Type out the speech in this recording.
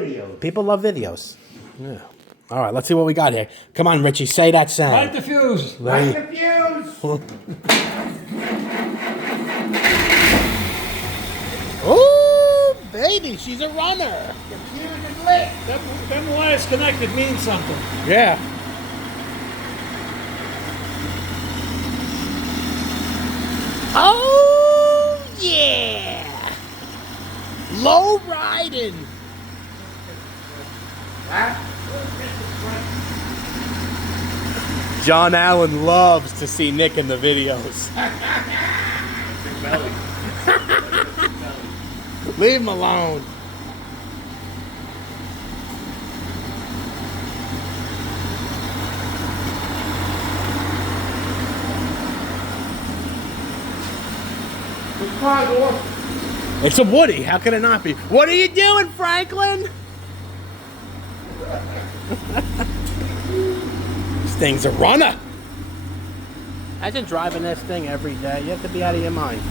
videos. People love videos. Yeah. All right, let's see what we got here. Come on, Richie, say that sound. Light the fuse. Light the fuse. Oh, baby, she's a runner. The fuse is lit. Them wires connected means something. Yeah. Oh, yeah. Low riding. John Allen loves to see Nick in the videos. Leave him alone. It's a Woody. How can it not be? What are you doing, Franklin? This thing's a runner. Imagine driving this thing every day. You have to be out of your mind.